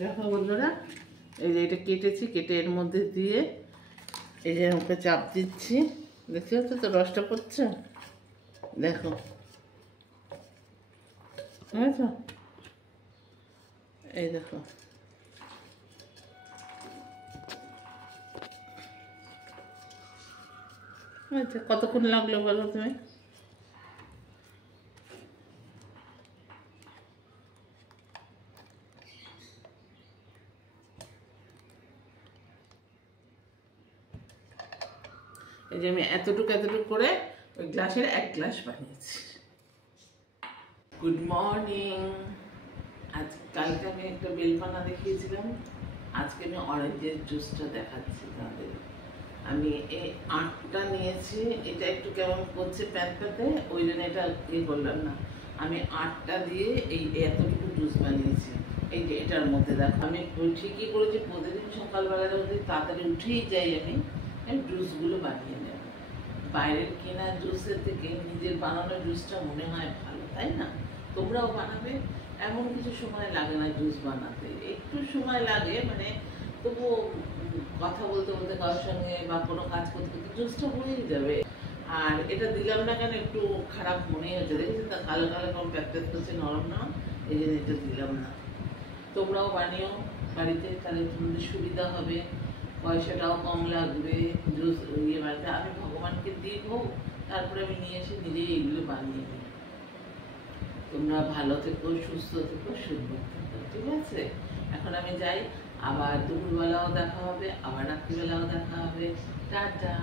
দেখো বন্ধুরা, এই যে এটা কেটেছি, কেটে এর মধ্যে দিয়ে এই যে ওকে চাপ দিচ্ছি, দেখতে পাচ্ছ তো রসটা পড়ছে, দেখো বুঝেছ, এই দেখো আচ্ছা কতক্ষণ লাগলো বলো তুমি? এই যে আমি এতটুকু করে ওই গ্লাসের 1 গ্লাস বানিয়েছি। Good morning. আজ কালকে আমি একটা বেলপানা দেখিয়েছিলাম, আজকে আমি অরেঞ্জের জুসটা দেখাচ্ছি তাদের। আমি এই 8টা নিয়েছি, এটা একটু কেমন করছে প্যাতে, ওই জন্য এটা করলাম না। আমি 8টা দিয়ে এই এতটুকু জুস বানিয়েছি। এই যে এটার মধ্যে দেখো, আমি ঠিকই করেছি, প্রতিদিন সকালবেলা যদি তাড়াতাড়ি উঠেই যাই আমি জুসগুলো বানিয়ে নেব। বাইরের কেনা জুসের থেকে নিজের বানানো জুসটা মনে হয় ভালো, তাই না? তোমরাও বানাবে, এমন কিছু সময় লাগে না জুস বানাতে, একটু সময় লাগে, মানে তবুও কথা বলতে বলতে কারোর সঙ্গে বা কোনো কাজ করতে করতে জুসটা হয়েই যাবে। আর এটা দিলাম না কেন, একটু খারাপ মনে হচ্ছে, দেখেছি তা কালো কালো কম প্যাক করছে, নরম না, এই জন্য এটা দিলাম না। তোমরাও বানিও বাড়িতে, তাহলে তোমাদের সুবিধা হবে, পয়সাটাও কম লাগবে। জুস বাড়িতে আমি ভগবানকে দিব, তারপরে আমি নিয়ে এসে নিজেই এগুলো বানিয়ে নিই। তোমরা ভালো থেকো, সুস্থ থেকো, সুন্দর থেকো, ঠিক আছে? এখন আমি যাই, আবার দুপুরবেলাও দেখা হবে, আবার রাত্রিবেলাও দেখা হবে। টাটা।